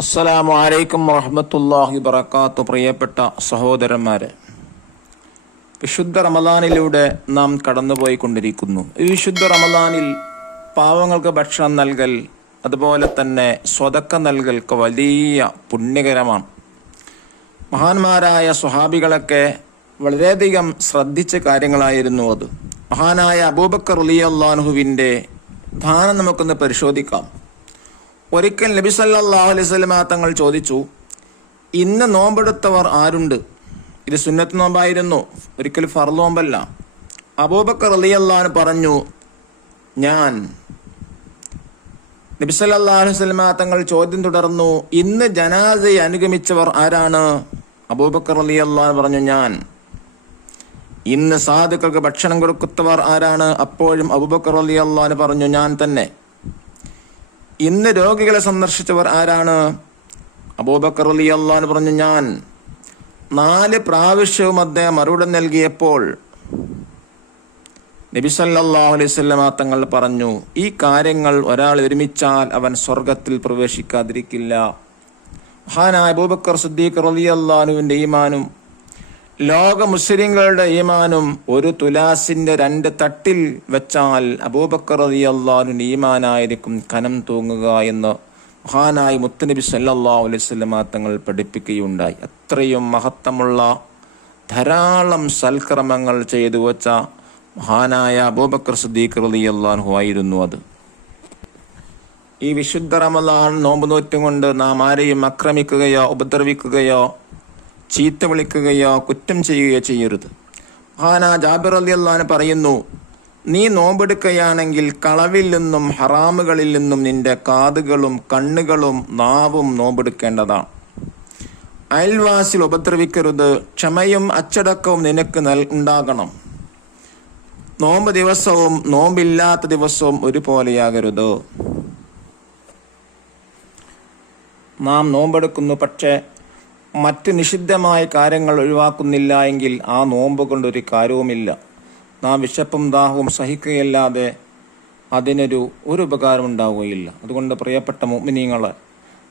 അസ്സലാമു അലൈക്കും വറഹ്മത്തുള്ളാഹി വബറകാതുഹു. പ്രിയപ്പെട്ട സഹോദരന്മാരെ, വിശുദ്ധ റമദാനിലൂടെ നാം കടന്നുപോയിക്കൊണ്ടിരിക്കുന്നു. ഈ വിശുദ്ധ റമദാനിൽ പാവങ്ങൾക്ക് ഭക്ഷണം നൽകൽ, അതുപോലെ തന്നെ സ്വതക്ക നൽകൽക്ക് വലിയ പുണ്യകരമാണ്. മഹാന്മാരായ സ്വഹാബികളൊക്കെ വളരെയധികം ശ്രദ്ധിച്ച കാര്യങ്ങളായിരുന്നു അത്. മഹാനായ അബൂബക്കർ റളിയല്ലാഹു അൻഹുവിൻ്റെ ദാനം നമുക്കൊന്ന് പരിശോധിക്കാം. ഒരിക്കൽ നബി സല്ലല്ലാഹു അലൈഹി വസല്ലം തങ്ങൾ ചോദിച്ചു, ഇന്ന് നോമ്പെടുത്തവർ ആരുണ്ട്? ഇത് സുന്നത്ത് നോമ്പായിരുന്നു, ഒരിക്കൽ ഫർള് നോമ്പല്ല. അബൂബക്കർ റളിയല്ലാഹു അൻഹു പറഞ്ഞു, ഞാൻ. നബി സല്ലല്ലാഹു അലൈഹി വസല്ലം തങ്ങൾ ചോദ്യം തുടർന്നു, ഇന്ന് ജനാസയെ അനുഗമിച്ചവർ ആരാണ്? അബൂബക്കർ റളിയല്ലാഹു അൻഹു പറഞ്ഞു, ഞാൻ. ഇന്ന് സാധുക്കൾക്ക് ഭക്ഷണം കൊടുക്കുന്നവർ ആരാണ്? അപ്പോഴും അബൂബക്കർ റളിയല്ലാഹു അൻഹു പറഞ്ഞു, ഞാൻ തന്നെ. ഇന്ന് രോഗികളെ സന്ദർശിച്ചവർ ആരാണ്? അബൂബക്കർ റളിയല്ലാഹു അൻഹു പറഞ്ഞു, ഞാൻ. 4 പ്രാവശ്യവും അദ്ദേഹം മറുപടി നൽകിയപ്പോൾ നബി സല്ലല്ലാഹു അലൈഹി വസല്ലം തങ്ങൾ പറഞ്ഞു, ഈ കാര്യങ്ങൾ ഒരാൾ ഒരുമിച്ചാൽ അവൻ സ്വർഗത്തിൽ പ്രവേശിക്കാതിരിക്കില്ല. മഹാനായ അബൂബക്കർ സിദ്ദീഖ് റളിയല്ലാഹു അൻഹുവിൻ്റെ ഈമാനും ലോക മുസ്ലിങ്ങളുടെ ഈമാനും ഒരു തുലാസിന്റെ 2 തട്ടിൽ വെച്ചാൽ അബൂബക്കർ റളിയല്ലാഹു അൻഹു ഈമാനായിരിക്കും കനം തൂങ്ങുക എന്ന് മഹാനായ മുത്തുനബി സല്ലല്ലാഹു അലൈഹി വസല്ലം തങ്ങൾ പഠിപ്പിക്കുകയുണ്ടായി. അത്രയും മഹത്വമുള്ള ധാരാളം സൽക്കർമ്മങ്ങൾ ചെയ്തു വച്ച മഹാനായ അബൂബക്കർ സിദ്ദീഖ് റളിയല്ലാഹു അൻഹു ആയിരുന്നു അത്. ഈ വിശുദ്ധ റമദാൻ നോമ്പ് നോറ്റുകൊണ്ട് നാം ആരെയും ആക്രമിക്കുകയോ ഉപദ്രവിക്കുകയോ ചീത്ത വിളിക്കുകയോ കുറ്റം ചെയ്യുകയോ ചെയ്യരുത്. മഹാനാ ജാബിർ റളിയല്ലാഹു അൻഹു പറയുന്നു, നീ നോമ്പെടുക്കുകയാണെങ്കിൽ കളവിൽ നിന്നും ഹറാമുകളിൽ നിന്നും നിന്റെ കാതുകളും കണ്ണുകളും നാവും നോമ്പെടുക്കേണ്ടതാണ്. അയൽവാസിൽ ഉപദ്രവിക്കരുത്. ക്ഷമയും അച്ചടക്കവും നിനക്ക് ഉണ്ടാകണം. നോമ്പ് ദിവസവും നോമ്പില്ലാത്ത ദിവസവും ഒരുപോലെയാകരുത്. നാം നോമ്പെടുക്കുന്നു, പക്ഷേ മറ്റ് നിഷിദ്ധമായ കാര്യങ്ങൾ ഒഴിവാക്കുന്നില്ല എങ്കിൽ ആ നോമ്പ് കൊണ്ടൊരു കാര്യവുമില്ല. നാം വിശപ്പും ദാഹവും സഹിക്കുകയല്ലാതെ അതിനൊരു ഉപകാരം ഉണ്ടാവുകയില്ല. അതുകൊണ്ട് പ്രിയപ്പെട്ട മുഅ്മിനീങ്ങളെ,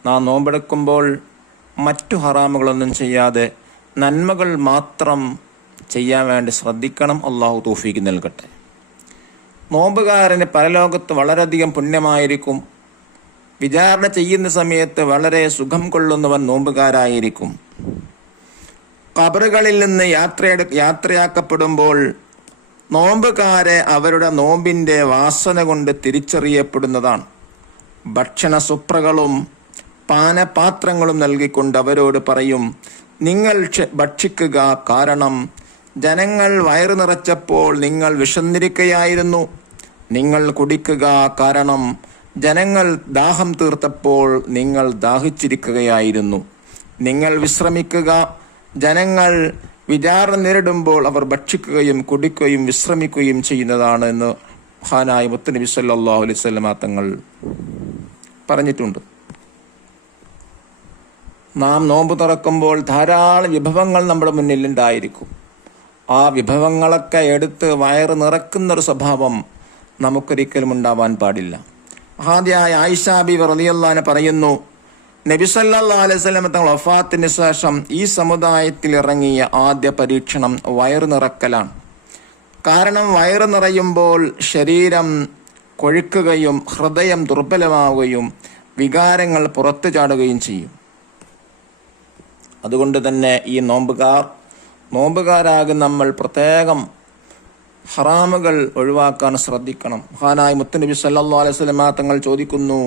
നാം നോമ്പെടുക്കുമ്പോൾ മറ്റു ഹറാമുകളൊന്നും ചെയ്യാതെ നന്മകൾ മാത്രം ചെയ്യാൻ വേണ്ടി ശ്രദ്ധിക്കണം. അള്ളാഹു തൗഫീഖ് നൽകട്ടെ. നോമ്പുകാരന് പരലോകത്ത് വളരെയധികം പുണ്യമായിരിക്കും. വിചാരണ ചെയ്യുന്ന സമയത്ത് വളരെ സുഖം കൊള്ളുന്നവൻ നോമ്പുകാരായിരിക്കും. ഖബറുകളിൽ നിന്ന് യാത്രയാക്കപ്പെടുമ്പോൾ നോമ്പുകാരെ അവരുടെ നോമ്പിൻ്റെ വാസന കൊണ്ട് തിരിച്ചറിയപ്പെടുന്നതാണ്. ഭക്ഷണ സുപ്രകളും പാനപാത്രങ്ങളും നൽകിക്കൊണ്ട് അവരോട് പറയും, നിങ്ങൾ ഭക്ഷിക്കുക, കാരണം ജനങ്ങൾ വയറു നിറച്ചപ്പോൾ നിങ്ങൾ വിശന്നിരിക്കുകയായിരുന്നു. നിങ്ങൾ കുടിക്കുക, കാരണം ജനങ്ങൾ ദാഹം തീർത്തപ്പോൾ നിങ്ങൾ ദാഹിച്ചിരിക്കുകയായിരുന്നു. നിങ്ങൾ വിശ്രമിക്കുക, ജനങ്ങൾ വിചാരണ നേരിടുമ്പോൾ അവർ ഭക്ഷിക്കുകയും കുടിക്കുകയും വിശ്രമിക്കുകയും ചെയ്യുന്നതാണ് എന്ന് മഹാനായ മുത്തുനബി സല്ലല്ലാഹു അലൈഹി വസല്ലം തങ്ങൾ പറഞ്ഞിട്ടുണ്ട്. നാം നോമ്പ് തുറക്കുമ്പോൾ ധാരാളം വിഭവങ്ങൾ നമ്മുടെ മുന്നിൽ ഉണ്ടായിരിക്കും. ആ വിഭവങ്ങളൊക്കെ എടുത്ത് വയറ് നിറക്കുന്നൊരു സ്വഭാവം നമുക്കൊരിക്കലും ഉണ്ടാവാൻ പാടില്ല. മഹാദിയായ ആയിഷ ബീവി റളിയല്ലാഹു അൻഹ പറയുന്നു, നബി സല്ലല്ലാഹു അലൈഹി വസല്ലം തങ്ങൾ വഫാത്തിന് ശേഷം ഈ സമുദായത്തിൽ ഇറങ്ങിയ ആദ്യ പരീക്ഷണം വയറ് നിറക്കലാണ്. കാരണം വയറ് നിറയുമ്പോൾ ശരീരം കൊഴുക്കുകയും ഹൃദയം ദുർബലമാവുകയും വികാരങ്ങൾ പുറത്തു ചാടുകയും ചെയ്യും. അതുകൊണ്ട് തന്നെ ഈ നോമ്പുകാരാകും നമ്മൾ പ്രത്യേകം ഹറാമുകൾ ഒഴിവാക്കാൻ ശ്രദ്ധിക്കണം. മഹാനായ മുത്തുനബി സല്ലല്ലാഹു അലൈഹി വസല്ലം തങ്ങൾ ചോദിക്കുന്നു,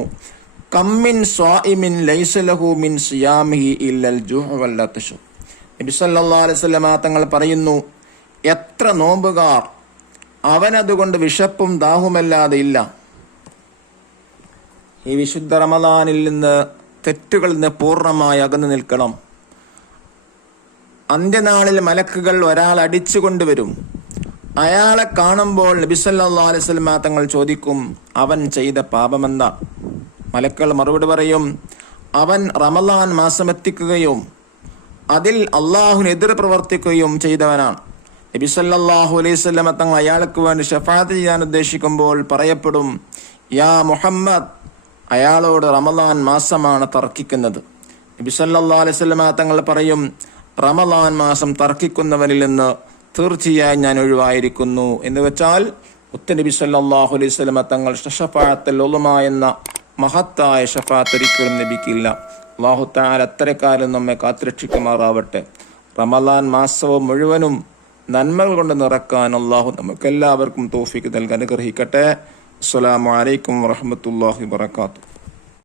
കമ്മിൻ സ്വാഇമിൻ ലൈസ ലഹു മിൻ സിയാമിഹി ഇല്ലൽ ജുഅ വൽ അത്ശ്. നബി സല്ലല്ലാഹു അലൈഹി വസല്ലം തങ്ങൾ പറയുന്നു, എത്ര നോമ്പുകാർ അവനതുകൊണ്ട് വിശപ്പും ദാഹവുമല്ലാതെ ഇല്ല. ഈ വിശുദ്ധ റമദാനിൽ നിന്ന് തെറ്റുകളിൽ നിന്ന് പൂർണ്ണമായി അകന്നു നിൽക്കണം. അന്ത്യനാളിൽ മലക്കുകൾ ഒരാൾ അടിച്ചു കൊണ്ടുവരും. അയാളെ കാണുമ്പോൾ നബി സല്ലല്ലാഹു അലൈഹി വസല്ലം തങ്ങൾ ചോദിക്കും, അവൻ ചെയ്ത പാപമെന്താ? മലക്കുകൾ മറുപടി പറയും, അവൻ റമദാൻ മാസമെത്തിക്കുകയും അതിൽ അള്ളാഹുവിനെതിരെ പ്രവർത്തിക്കുകയും ചെയ്തവനാണ്. നബി സല്ലല്ലാഹു അലൈഹി വസല്ലം തങ്ങൾ അയാൾക്ക് വേണ്ടി ശഫാഅത്ത് ചെയ്യാൻ ഉദ്ദേശിക്കുമ്പോൾ പറയപ്പെടും, യാ മുഹമ്മദ്, അയാളോട് റമദാൻ മാസമാണ് തർക്കിക്കുന്നത്. നബി സല്ലല്ലാഹു അലൈഹി വസല്ലം തങ്ങൾ പറയും, റമദാൻ മാസം തർക്കിക്കുന്നവരിൽ നിന്ന് തീർച്ചയായും ഞാൻ ഒഴിവായിരിക്കുന്നു. എന്ന് വെച്ചാൽ മുത്തുനബി സല്ലല്ലാഹു അലൈഹി വസല്ലം തങ്ങൾ ഷഫാഅത്തുൽ ഉളമ എന്ന മഹത്തായ ഷഫാഅത്ത് ഒരിക്കലും ലഭിക്കില്ല. അല്ലാഹു തആല അത്തരക്കാരിൽ നമ്മെ കാത്തുരക്ഷിക്കുമാറാവട്ടെ. റമദാൻ മാസവും മുഴുവനും നന്മകൾ കൊണ്ട് നിറക്കാൻ അല്ലാഹു നമുക്കെല്ലാവർക്കും തൗഫീഖ് നൽകി അനുഗ്രഹിക്കട്ടെ. അസ്സലാമു അലൈക്കും വറഹ്മത്തുള്ളാഹി വബറകാതുഹു.